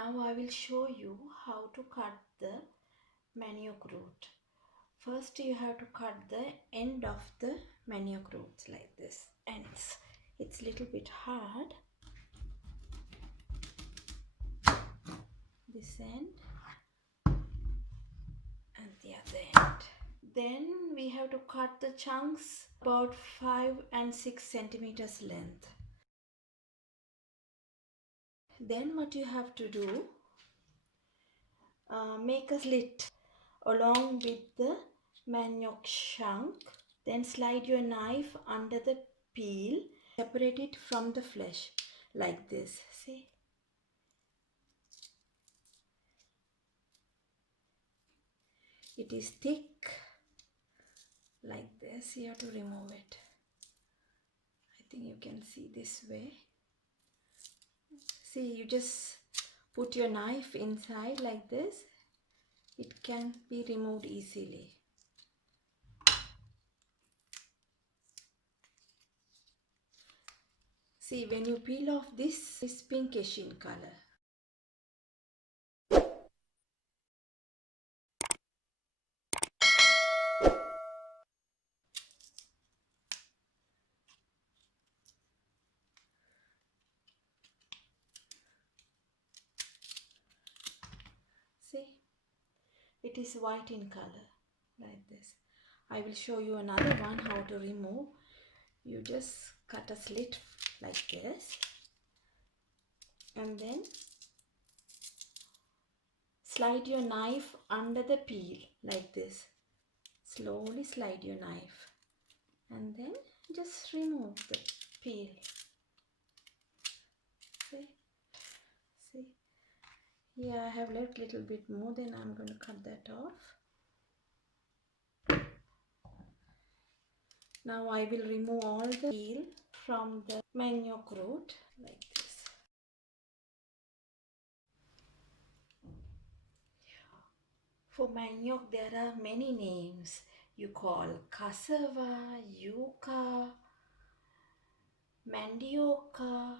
Now I will show you how to cut the manioc root. First you have to cut the end of the manioc roots like this, and it's little bit hard. This end and the other end. Then we have to cut the chunks about 5 and 6 centimeters length. Then what you have to do, make a slit along with the manioc chunk. Then slide your knife under the peel, separate it from the flesh like this. See? It is thick like this. You have to remove it. I think you can see this way. See, you just put your knife inside like this. It can be removed easily. See, when you peel off, this is pinkish in color. See, it is white in color like this. I will show you another one how to remove. You just cut a slit like this and then slide your knife under the peel like this. Slowly slide your knife and then just remove the peel. See, here I have left a little bit more, then I'm going to cut that off. Now I will remove all the peel from the manioc root like this. For manioc there are many names. You call Cassava, Yuca, Mandioca,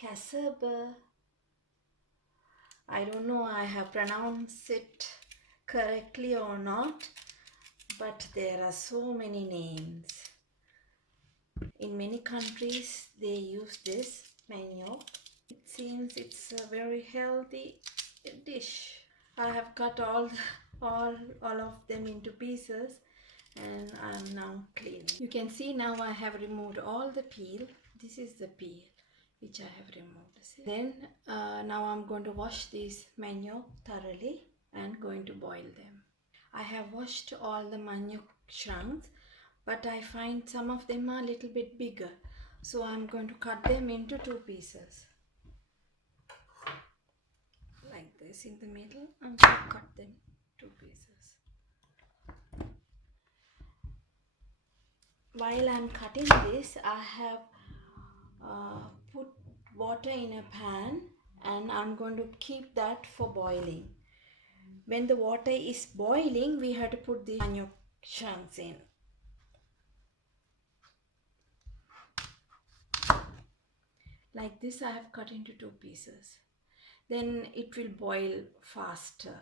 Casaba. I don't know I have pronounced it correctly or not, but there are so many names. In many countries they use this manioc. It seems it's a very healthy dish. I have cut all of them into pieces and I'm now cleaning. You can see now I have removed all the peel. This is the peel which I have removed. See? Then now I'm going to wash these manioc thoroughly and going to boil them. I have washed all the manioc chunks, but I find some of them are a little bit bigger, so I'm going to cut them into 2 pieces. Like this in the middle, I'm going to cut them 2 pieces. While I'm cutting this, I have put water in a pan and I'm going to keep that for boiling. When the water is boiling, we have to put the manioc chunks in. Like this I have cut into 2 pieces. Then it will boil faster.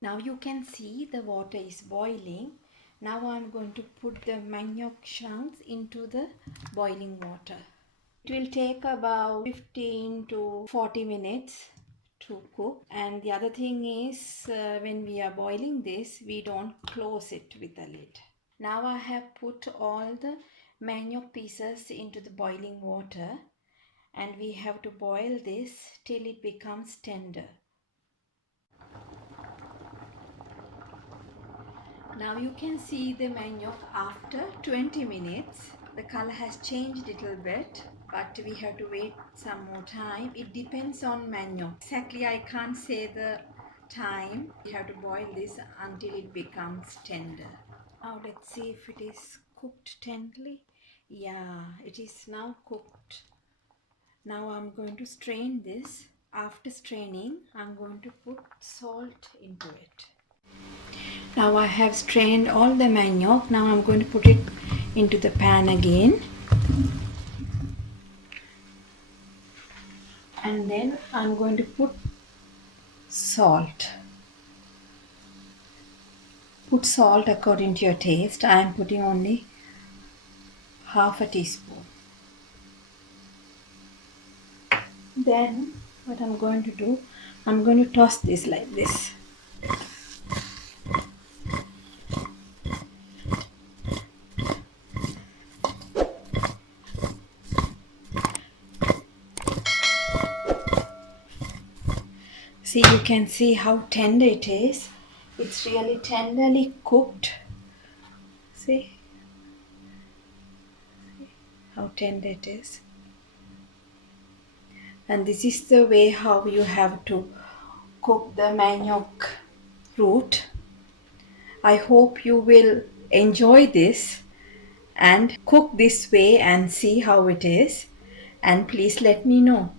Now you can see the water is boiling. Now I'm going to put the manioc chunks into the boiling water. It will take about 15 to 40 minutes to cook. And the other thing is when we are boiling this, we don't close it with the lid. Now I have put all the manioc pieces into the boiling water and we have to boil this till it becomes tender. Now you can see the manioc after 20 minutes. The color has changed a little bit, but we have to wait some more time. It depends on manioc. Exactly, I can't say the time. We have to boil this until it becomes tender. Now let's see if it is cooked tenderly. Yeah, it is now cooked. Now I'm going to strain this. After straining, I'm going to put salt into it. Now I have strained all the manioc. Now I'm going to put it into the pan again. And then I'm going to put salt. Put salt according to your taste. I am putting only half a teaspoon. Then what I'm going to do, I'm going to toss this like this. See, you can see how tender it is. It's really tenderly cooked. See how tender it is. And this is the way how you have to cook the manioc root. I hope you will enjoy this and cook this way and see how it is. And please let me know.